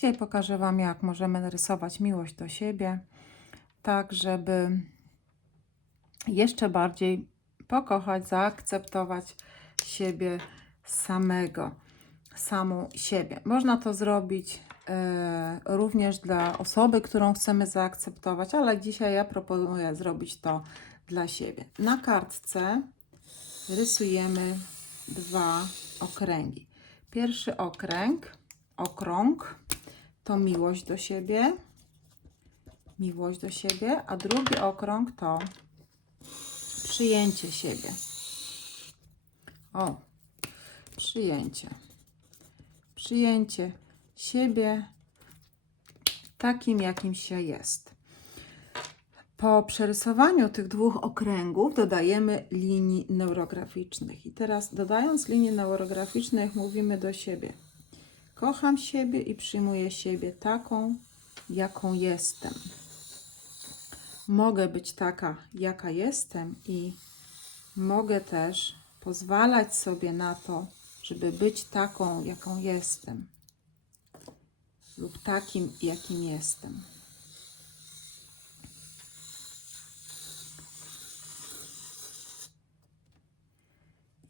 Dzisiaj pokażę Wam, jak możemy narysować miłość do siebie, tak żeby jeszcze bardziej pokochać, zaakceptować siebie samego, samą siebie. Można to zrobić również dla osoby, którą chcemy zaakceptować, ale dzisiaj ja proponuję zrobić to dla siebie. Na kartce rysujemy dwa okręgi. Pierwszy okrąg to miłość do siebie, a drugi okrąg to przyjęcie siebie. Przyjęcie siebie takim, jakim się jest. Po przerysowaniu tych dwóch okręgów dodajemy linii neurograficznych. I teraz, dodając linii neurograficznych, mówimy do siebie: kocham siebie i przyjmuję siebie taką, jaką jestem. Mogę być taka, jaka jestem, i mogę też pozwalać sobie na to, żeby być taką, jaką jestem, lub takim, jakim jestem.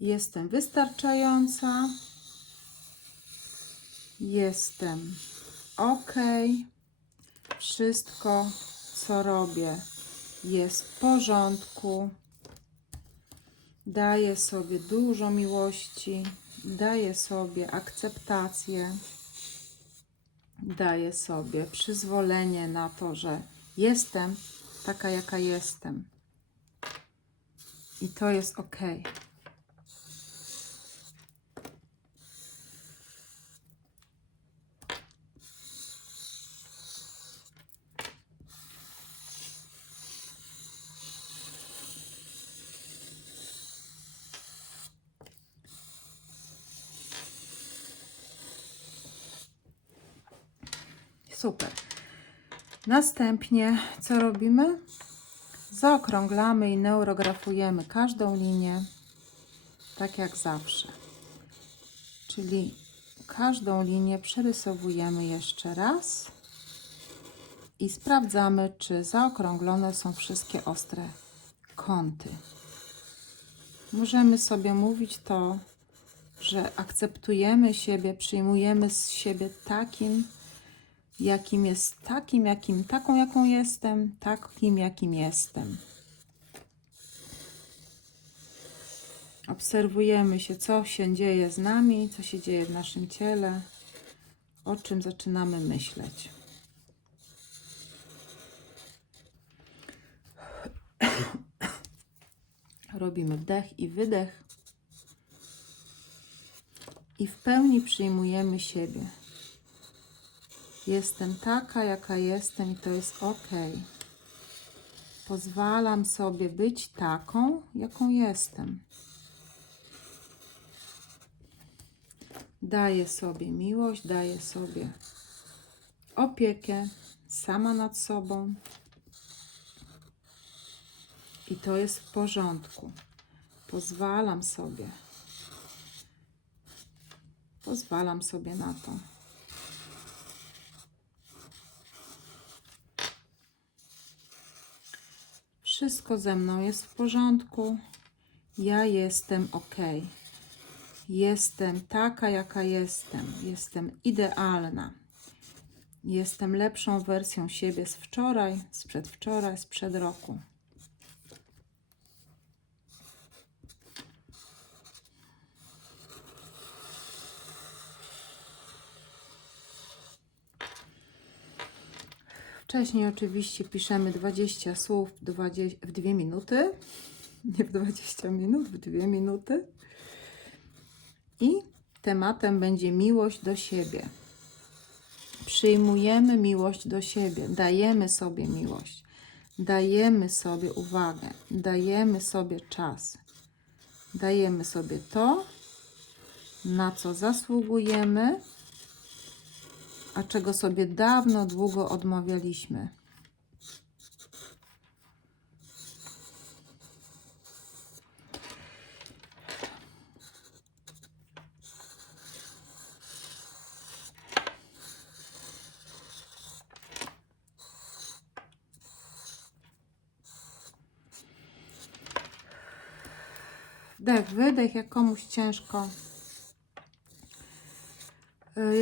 Jestem wystarczająca. Jestem ok. Wszystko, co robię, jest w porządku. Daję sobie dużo miłości. Daję sobie akceptację. Daję sobie przyzwolenie na to, że jestem taka, jaka jestem. I to jest ok. Super. Następnie co robimy? Zaokrąglamy i neurografujemy każdą linię, tak jak zawsze. Czyli każdą linię przerysowujemy jeszcze raz i sprawdzamy, czy zaokrąglone są wszystkie ostre kąty. Możemy sobie mówić to, że akceptujemy siebie, przyjmujemy z siebie takim, taką, jaką jestem, takim, jakim jestem. Obserwujemy się, co się dzieje z nami, co się dzieje w naszym ciele, o czym zaczynamy myśleć. Robimy wdech i wydech i w pełni przyjmujemy siebie. Jestem taka, jaka jestem, i to jest ok. Pozwalam sobie być taką, jaką jestem. Daję sobie miłość, daję sobie opiekę sama nad sobą. I to jest w porządku. Pozwalam sobie na to. Wszystko ze mną jest w porządku. Ja jestem ok. Jestem taka, jaka jestem. Jestem idealna. Jestem lepszą wersją siebie z wczoraj, z przedwczoraj, sprzed roku. Wcześniej oczywiście piszemy 20 słów w 2 minuty. Nie w 20 minut, w 2 minuty. I tematem będzie miłość do siebie. Przyjmujemy miłość do siebie. Dajemy sobie miłość. Dajemy sobie uwagę. Dajemy sobie czas. Dajemy sobie to, na co zasługujemy, a czego sobie dawno, długo odmawialiśmy. Wdech, wydech, jak komuś ciężko.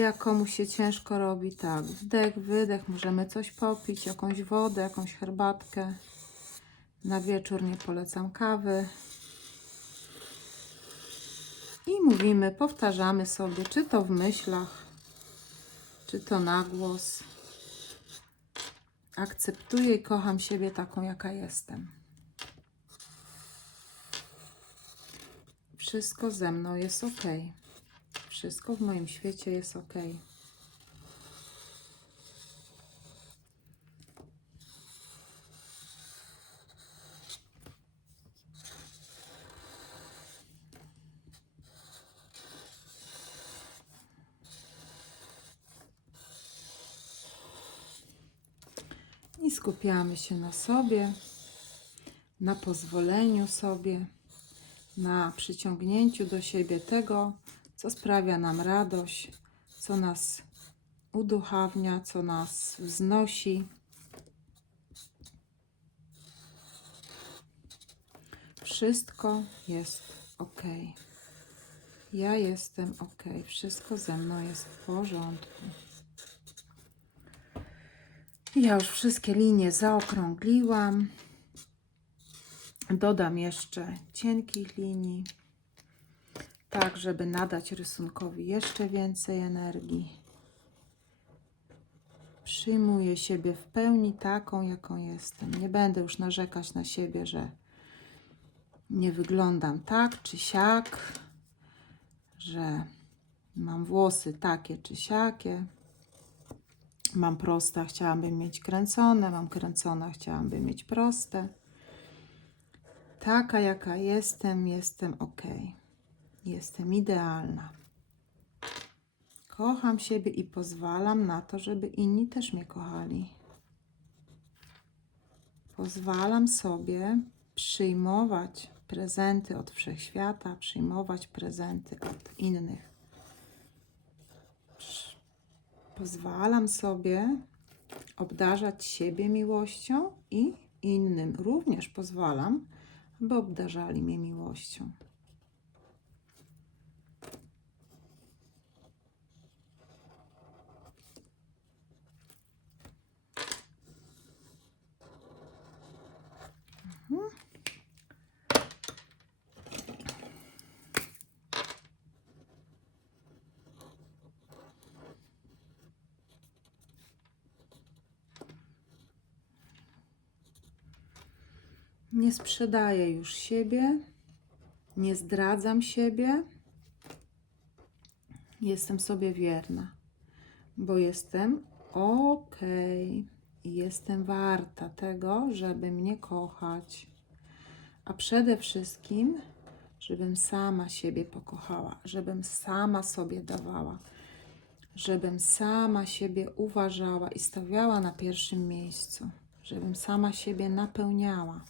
Jak komuś się ciężko robi, tak. Wdech, wydech, możemy coś popić, jakąś wodę, jakąś herbatkę. Na wieczór nie polecam kawy. I mówimy, powtarzamy sobie, czy to w myślach, czy to na głos. Akceptuję i kocham siebie taką, jaka jestem. Wszystko ze mną jest ok. Wszystko w moim świecie jest ok. I skupiamy się na sobie, na pozwoleniu sobie, na przyciągnięciu do siebie tego, co sprawia nam radość, co nas uduchawnia, co nas wznosi. Wszystko jest ok. Ja jestem ok. Wszystko ze mną jest w porządku. Ja już wszystkie linie zaokrągliłam. Dodam jeszcze cienkich linii, tak żeby nadać rysunkowi jeszcze więcej energii. Przyjmuję siebie w pełni taką, jaką jestem. Nie będę już narzekać na siebie, że nie wyglądam tak czy siak, że mam włosy takie czy siakie. Mam proste, a chciałabym mieć kręcone. Mam kręcone, a chciałabym mieć proste. Taka, jaka jestem, jestem ok. Jestem idealna. Kocham siebie i pozwalam na to, żeby inni też mnie kochali. Pozwalam sobie przyjmować prezenty od wszechświata, przyjmować prezenty od innych. Pozwalam sobie obdarzać siebie miłością i innym również pozwalam, aby obdarzali mnie miłością. Nie sprzedaję już siebie, nie zdradzam siebie. Jestem sobie wierna, bo jestem ok i jestem warta tego, żeby mnie kochać. A przede wszystkim, żebym sama siebie pokochała, żebym sama sobie dawała, żebym sama siebie uważała i stawiała na pierwszym miejscu, żebym sama siebie napełniała.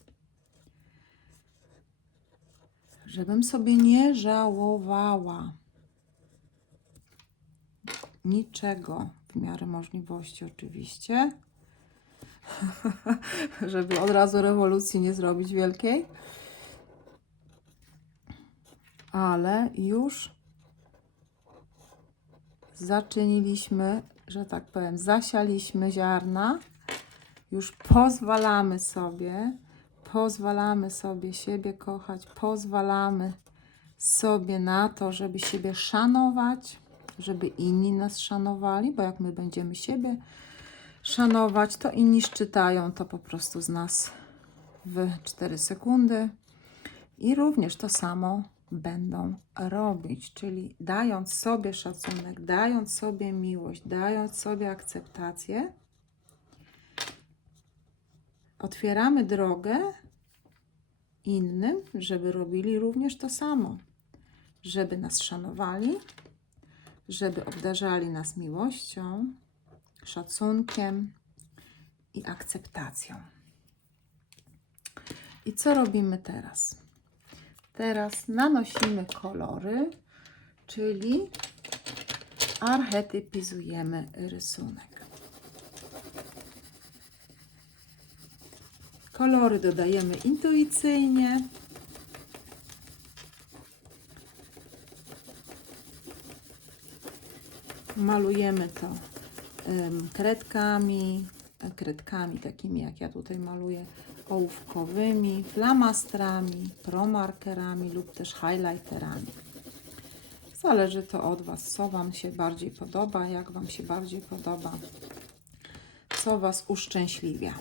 Żebym sobie nie żałowała niczego, w miarę możliwości oczywiście, żeby od razu rewolucji nie zrobić wielkiej, ale już zaczyniliśmy, że tak powiem, zasialiśmy ziarna, już pozwalamy sobie siebie kochać, pozwalamy sobie na to, żeby siebie szanować, żeby inni nas szanowali, bo jak my będziemy siebie szanować, to inni szczytają to po prostu z nas w 4 sekundy i również to samo będą robić, czyli dając sobie szacunek, dając sobie miłość, dając sobie akceptację, otwieramy drogę innym, żeby robili również to samo, żeby nas szanowali, żeby obdarzali nas miłością, szacunkiem i akceptacją. I co robimy teraz? Teraz nanosimy kolory, czyli archetypizujemy rysunek. Kolory dodajemy intuicyjnie. Malujemy to kredkami takimi jak ja tutaj maluję, ołówkowymi, flamastrami, promarkerami lub też highlighterami. Zależy to od Was, co Wam się bardziej podoba, jak Wam się bardziej podoba, co Was uszczęśliwia.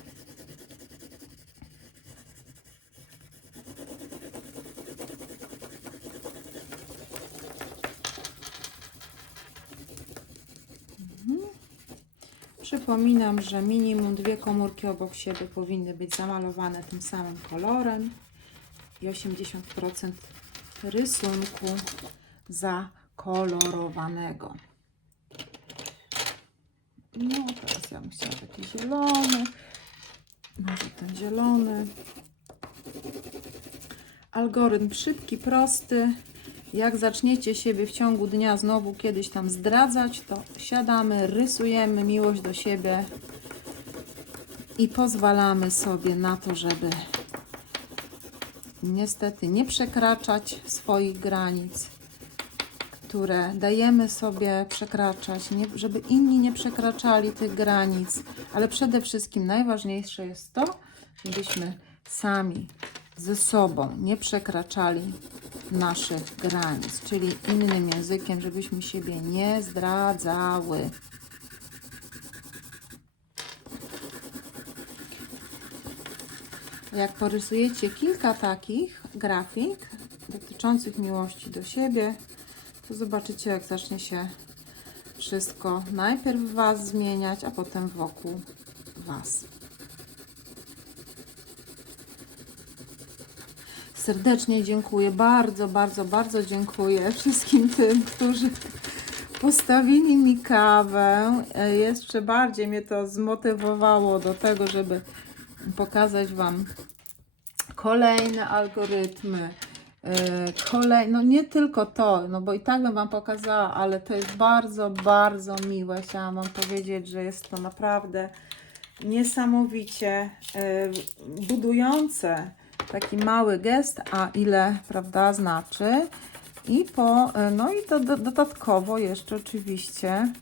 Przypominam, że minimum 2 komórki obok siebie powinny być zamalowane tym samym kolorem i 80% rysunku zakolorowanego. No teraz ja bym chciała taki zielony, może ten zielony. Algorytm szybki, prosty. Jak zaczniecie siebie w ciągu dnia znowu kiedyś tam zdradzać, to siadamy, rysujemy miłość do siebie i pozwalamy sobie na to, żeby niestety nie przekraczać swoich granic, które dajemy sobie przekraczać, żeby inni nie przekraczali tych granic, ale przede wszystkim najważniejsze jest to, żebyśmy sami ze sobą nie przekraczali naszych granic, czyli innym językiem, żebyśmy siebie nie zdradzały. Jak porysujecie kilka takich grafik dotyczących miłości do siebie, to zobaczycie, jak zacznie się wszystko najpierw w Was zmieniać, a potem wokół Was. Serdecznie dziękuję, bardzo, bardzo, bardzo dziękuję wszystkim tym, którzy postawili mi kawę. Jeszcze bardziej mnie to zmotywowało do tego, żeby pokazać Wam kolejne algorytmy. No nie tylko to, no bo i tak bym Wam pokazała, ale to jest bardzo, bardzo miłe. Chciałam Wam powiedzieć, że jest to naprawdę niesamowicie budujące. Taki mały gest, a ile, prawda, znaczy. No i dodatkowo jeszcze oczywiście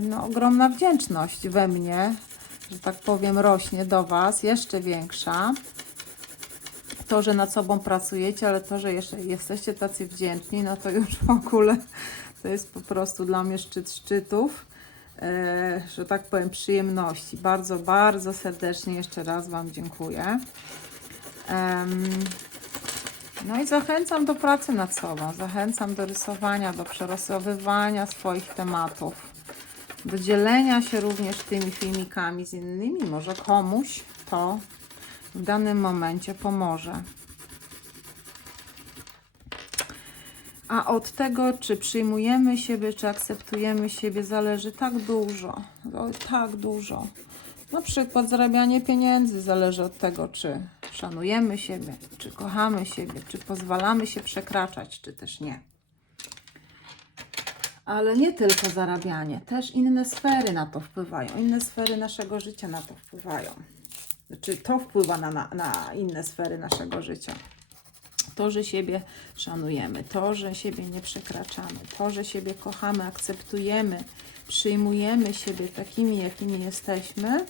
no, ogromna wdzięczność we mnie, że tak powiem, rośnie do Was, jeszcze większa. To, że nad sobą pracujecie, ale to, że jeszcze jesteście tacy wdzięczni, no to już w ogóle to jest po prostu dla mnie szczyt szczytów, że tak powiem, przyjemności. Bardzo, bardzo serdecznie jeszcze raz Wam dziękuję. No i zachęcam do pracy nad sobą, zachęcam do rysowania, do przerysowywania swoich tematów, do dzielenia się również tymi filmikami z innymi. Może komuś to w danym momencie pomoże. A od tego, czy przyjmujemy siebie, czy akceptujemy siebie, zależy tak dużo, tak dużo. Na przykład zarabianie pieniędzy zależy od tego, czy szanujemy siebie, czy kochamy siebie, czy pozwalamy się przekraczać, czy też nie. Ale nie tylko zarabianie, też inne sfery na to wpływają, inne sfery naszego życia na to wpływają. Czy to wpływa na inne sfery naszego życia? To, że siebie szanujemy, to, że siebie nie przekraczamy, to, że siebie kochamy, akceptujemy, przyjmujemy siebie takimi, jakimi jesteśmy,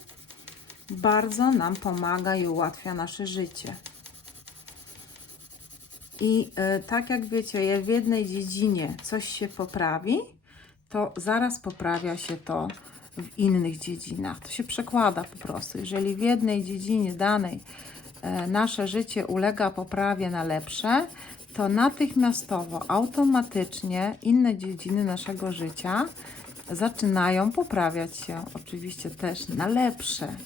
bardzo nam pomaga i ułatwia nasze życie. I tak jak wiecie, jak w jednej dziedzinie coś się poprawi, to zaraz poprawia się to w innych dziedzinach. To się przekłada po prostu. Jeżeli w jednej dziedzinie danej nasze życie ulega poprawie na lepsze, to natychmiastowo, automatycznie inne dziedziny naszego życia zaczynają poprawiać się oczywiście też na lepsze.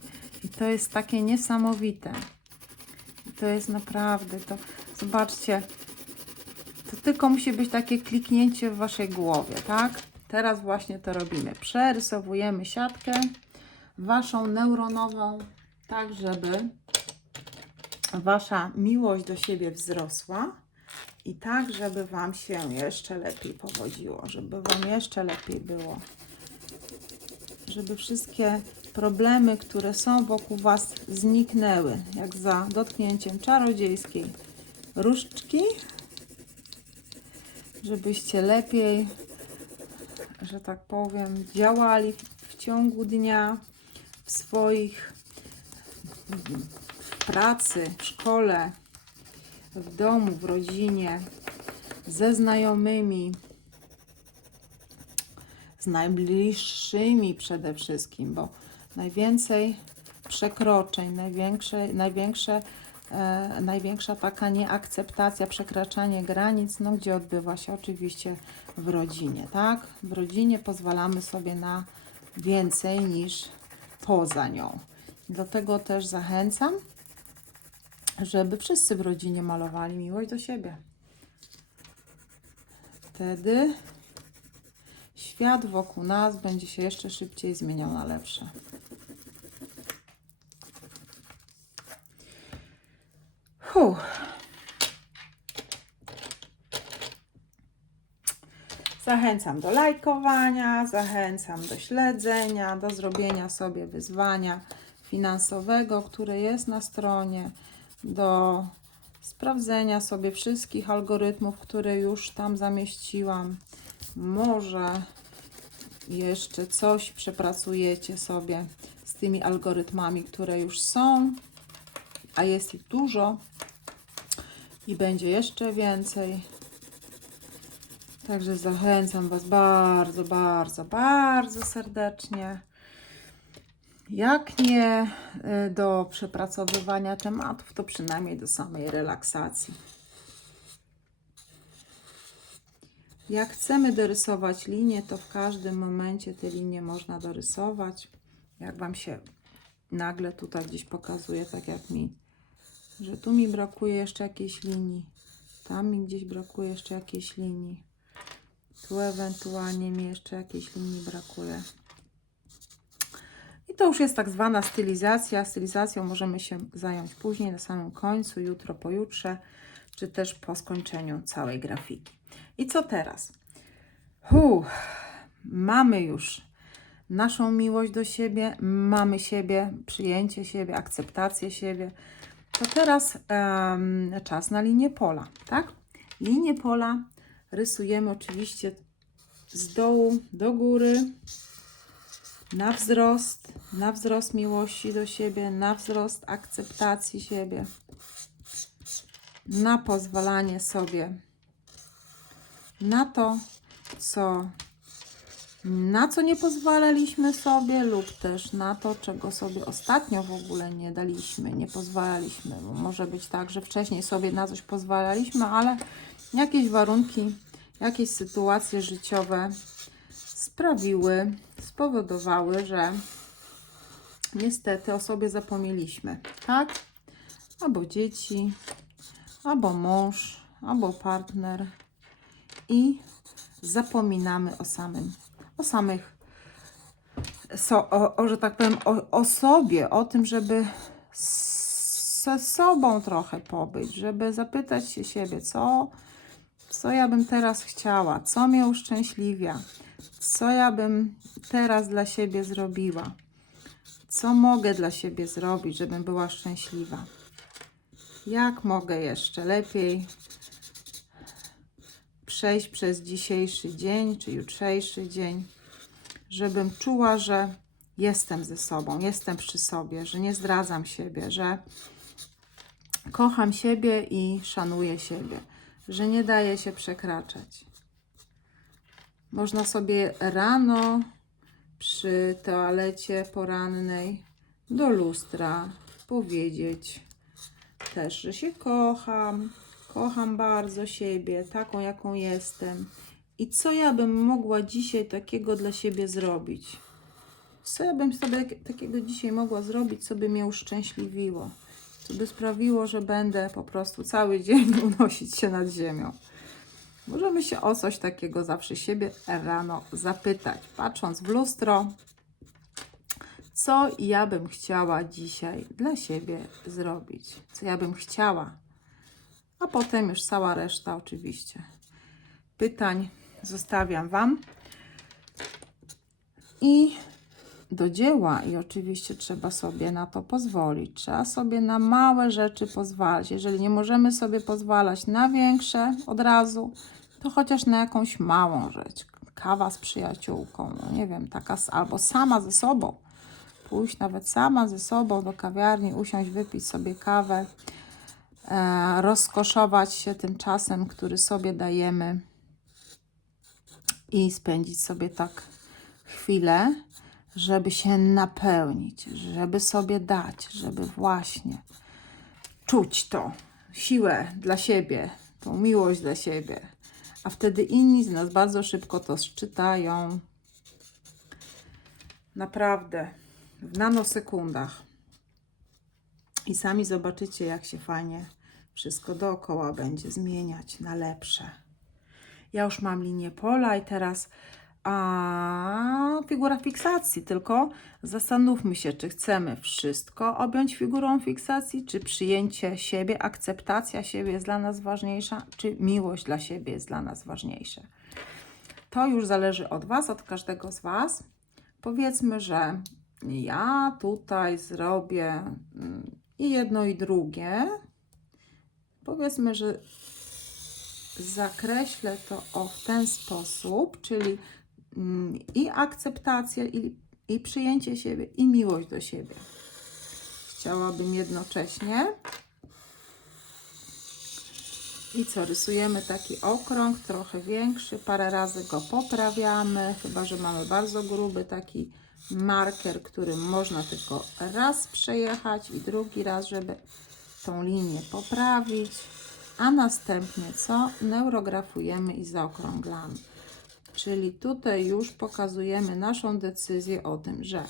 I to jest takie niesamowite. I to jest naprawdę, to zobaczcie, to tylko musi być takie kliknięcie w Waszej głowie, tak? Teraz właśnie to robimy. Przerysowujemy siatkę Waszą neuronową, tak żeby Wasza miłość do siebie wzrosła i tak, żeby Wam się jeszcze lepiej powodziło, żeby Wam jeszcze lepiej było. Żeby wszystkie problemy, które są wokół Was, zniknęły, jak za dotknięciem czarodziejskiej różdżki, żebyście lepiej że tak powiem, działali w ciągu dnia w swoich w pracy, w szkole, w domu, w rodzinie, ze znajomymi, z najbliższymi przede wszystkim, bo najwięcej przekroczeń, największa taka nieakceptacja, przekraczanie granic, no gdzie odbywa się oczywiście w rodzinie, tak? W rodzinie pozwalamy sobie na więcej niż poza nią. Dlatego też zachęcam, żeby wszyscy w rodzinie malowali miłość do siebie. Wtedy świat wokół nas będzie się jeszcze szybciej zmieniał na lepsze. Zachęcam do lajkowania, zachęcam do śledzenia, do zrobienia sobie wyzwania finansowego, które jest na stronie, do sprawdzenia sobie wszystkich algorytmów, które już tam zamieściłam. Może jeszcze coś przepracujecie sobie z tymi algorytmami, które już są, a jest ich dużo i będzie jeszcze więcej. Także zachęcam Was bardzo, bardzo, bardzo serdecznie. Jak nie do przepracowywania tematów, to przynajmniej do samej relaksacji. Jak chcemy dorysować linię, to w każdym momencie te linie można dorysować. Jak Wam się nagle tutaj gdzieś pokazuje, tak jak mi, że tu mi brakuje jeszcze jakiejś linii, tam mi gdzieś brakuje jeszcze jakiejś linii, tu ewentualnie mi jeszcze jakiejś linii brakuje. I to już jest tak zwana stylizacja. Stylizacją możemy się zająć później, na samym końcu, jutro, pojutrze, czy też po skończeniu całej grafiki. I co teraz? Mamy już naszą miłość do siebie, mamy siebie, przyjęcie siebie, akceptację siebie. To teraz czas na linię pola, tak? Linię pola rysujemy oczywiście z dołu do góry, na wzrost miłości do siebie, na wzrost akceptacji siebie, na pozwalanie sobie na to, na co nie pozwalaliśmy sobie, lub też na to, czego sobie ostatnio w ogóle nie daliśmy, nie pozwalaliśmy. Bo może być tak, że wcześniej sobie na coś pozwalaliśmy, ale jakieś warunki, jakieś sytuacje życiowe spowodowały, że niestety o sobie zapomnieliśmy, tak? Albo dzieci, albo mąż, albo partner i zapominamy że tak powiem, o sobie, o tym, żeby ze sobą trochę pobyć, żeby zapytać się siebie, co ja bym teraz chciała, co mnie uszczęśliwia, co ja bym teraz dla siebie zrobiła, co mogę dla siebie zrobić, żebym była szczęśliwa, jak mogę jeszcze lepiej przejść przez dzisiejszy dzień, czy jutrzejszy dzień, żebym czuła, że jestem ze sobą, jestem przy sobie, że nie zdradzam siebie, że kocham siebie i szanuję siebie, że nie daję się przekraczać. Można sobie rano przy toalecie porannej do lustra powiedzieć też, że się kocham, kocham bardzo siebie, taką jaką jestem. I co ja bym mogła dzisiaj takiego dla siebie zrobić? Co ja bym sobie takiego dzisiaj mogła zrobić, co by mnie uszczęśliwiło? Co by sprawiło, że będę po prostu cały dzień unosić się nad ziemią? Możemy się o coś takiego zawsze siebie rano zapytać, patrząc w lustro, co ja bym chciała dzisiaj dla siebie zrobić? Co ja bym chciała? A potem już cała reszta oczywiście pytań zostawiam Wam. I do dzieła. I oczywiście trzeba sobie na to pozwolić. Trzeba sobie na małe rzeczy pozwalać. Jeżeli nie możemy sobie pozwalać na większe od razu, to chociaż na jakąś małą rzecz. kawa z przyjaciółką, no nie wiem, taka albo sama ze sobą, pójść nawet sama ze sobą do kawiarni, usiąść, wypić sobie kawę, rozkoszować się tym czasem, który sobie dajemy i spędzić sobie tak chwilę, żeby się napełnić, żeby sobie dać, żeby właśnie czuć to, siłę dla siebie, tą miłość dla siebie. A wtedy inni z nas bardzo szybko to sczytają. Naprawdę, w nanosekundach. I sami zobaczycie, jak się fajnie wszystko dookoła będzie zmieniać na lepsze. Ja już mam linię pola i teraz figura fiksacji, tylko zastanówmy się, czy chcemy wszystko objąć figurą fiksacji, czy przyjęcie siebie, akceptacja siebie jest dla nas ważniejsza, czy miłość dla siebie jest dla nas ważniejsza. To już zależy od Was, od każdego z Was. Powiedzmy, że ja tutaj zrobię i jedno, i drugie. Powiedzmy, że zakreślę to w ten sposób, czyli i akceptacja, i przyjęcie siebie, i miłość do siebie. Chciałabym jednocześnie. I co, rysujemy taki okrąg, trochę większy, parę razy go poprawiamy, chyba że mamy bardzo gruby taki marker, którym można tylko raz przejechać i drugi raz, żeby tą linię poprawić, a następnie co? Neurografujemy i zaokrąglamy. Czyli tutaj już pokazujemy naszą decyzję o tym, że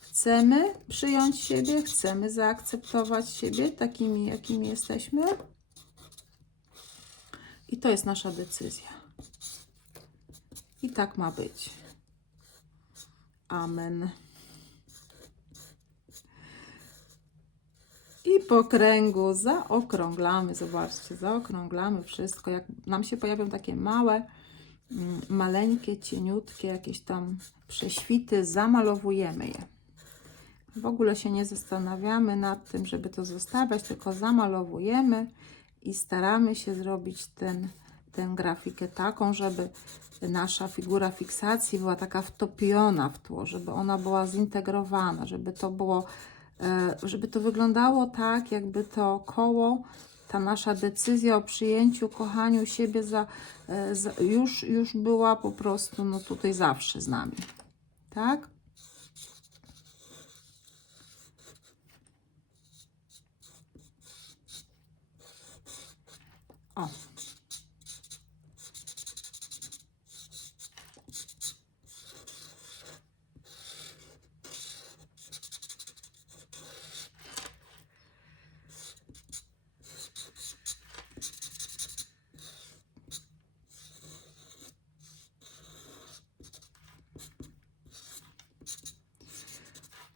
chcemy przyjąć siebie, chcemy zaakceptować siebie takimi, jakimi jesteśmy. I to jest nasza decyzja. I tak ma być. Amen. I po kręgu zaokrąglamy, zobaczcie, zaokrąglamy wszystko. Jak nam się pojawią takie małe, maleńkie, cieniutkie, jakieś tam prześwity, zamalowujemy je. W ogóle się nie zastanawiamy nad tym, żeby to zostawiać, tylko zamalowujemy i staramy się zrobić tę grafikę taką, żeby nasza figura fiksacji była taka wtopiona w tło, żeby ona była zintegrowana, żeby to wyglądało tak, jakby to koło, ta nasza decyzja o przyjęciu, kochaniu siebie już była po prostu no tutaj zawsze z nami. Tak? O.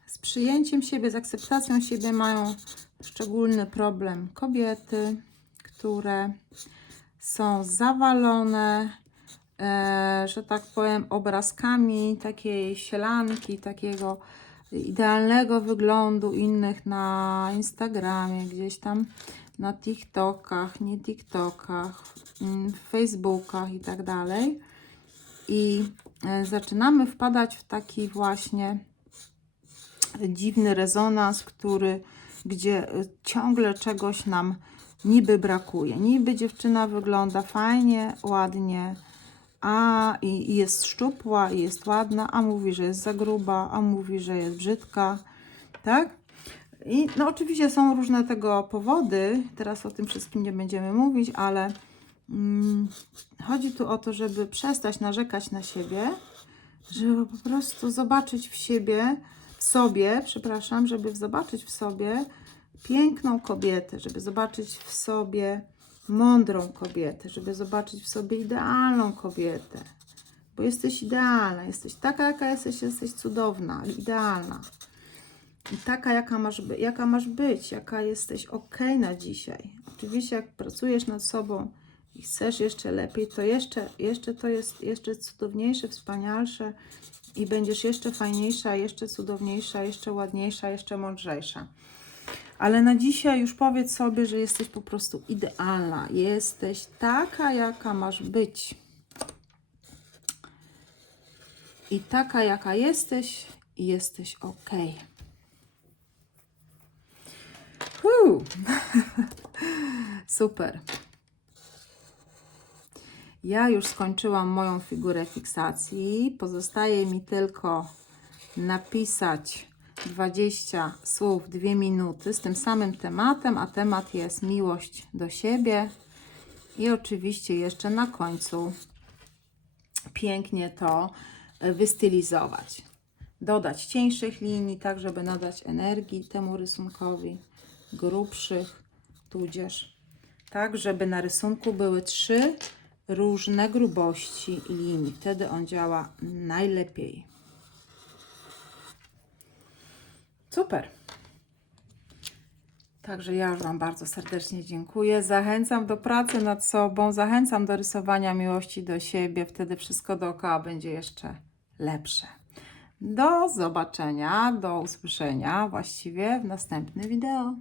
Z przyjęciem siebie, z akceptacją siebie mają szczególny problem kobiety, które są zawalone, że tak powiem, obrazkami takiej sielanki, takiego idealnego wyglądu innych na Instagramie, gdzieś tam na TikTokach, nie TikTokach, w Facebookach i tak dalej. I zaczynamy wpadać w taki właśnie dziwny rezonans, gdzie ciągle czegoś nam niby brakuje. Niby dziewczyna wygląda fajnie, ładnie, i jest szczupła, i jest ładna, a mówi, że jest za gruba, a mówi, że jest brzydka, tak? I no oczywiście są różne tego powody, teraz o tym wszystkim nie będziemy mówić, ale chodzi tu o to, żeby przestać narzekać na siebie, żeby po prostu zobaczyć żeby zobaczyć w sobie piękną kobietę, żeby zobaczyć w sobie mądrą kobietę, żeby zobaczyć w sobie idealną kobietę, bo jesteś idealna, jesteś taka, jaka jesteś cudowna, idealna. I taka, jaka masz być, jaka jesteś ok na dzisiaj. Oczywiście, jak pracujesz nad sobą i chcesz jeszcze lepiej, to jeszcze to jest jeszcze cudowniejsze, wspanialsze i będziesz jeszcze fajniejsza, jeszcze cudowniejsza, jeszcze ładniejsza, jeszcze mądrzejsza. Ale na dzisiaj już powiedz sobie, że jesteś po prostu idealna. Jesteś taka, jaka masz być. I taka jaka jesteś, jesteś ok. Super. Ja już skończyłam moją figurę fiksacji. Pozostaje mi tylko napisać 20 słów, 2 minuty z tym samym tematem, a temat jest miłość do siebie. I oczywiście jeszcze na końcu pięknie to wystylizować. Dodać cieńszych linii, tak żeby nadać energii temu rysunkowi, grubszych, tudzież tak, żeby na rysunku były 3 różne grubości linii. Wtedy on działa najlepiej. Super. Także ja już Wam bardzo serdecznie dziękuję. Zachęcam do pracy nad sobą, zachęcam do rysowania miłości do siebie. Wtedy wszystko dookoła będzie jeszcze lepsze. Do zobaczenia, do usłyszenia właściwie w następnym wideo.